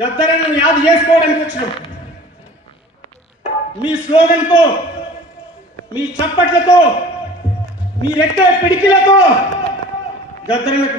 గద్దరను యాది చేసుకోవడానికి వచ్చినాం. మీ స్లోగన్తో, మీ చప్పట్లతో, మీ రెట్టే పిడికిలతో గద్దరను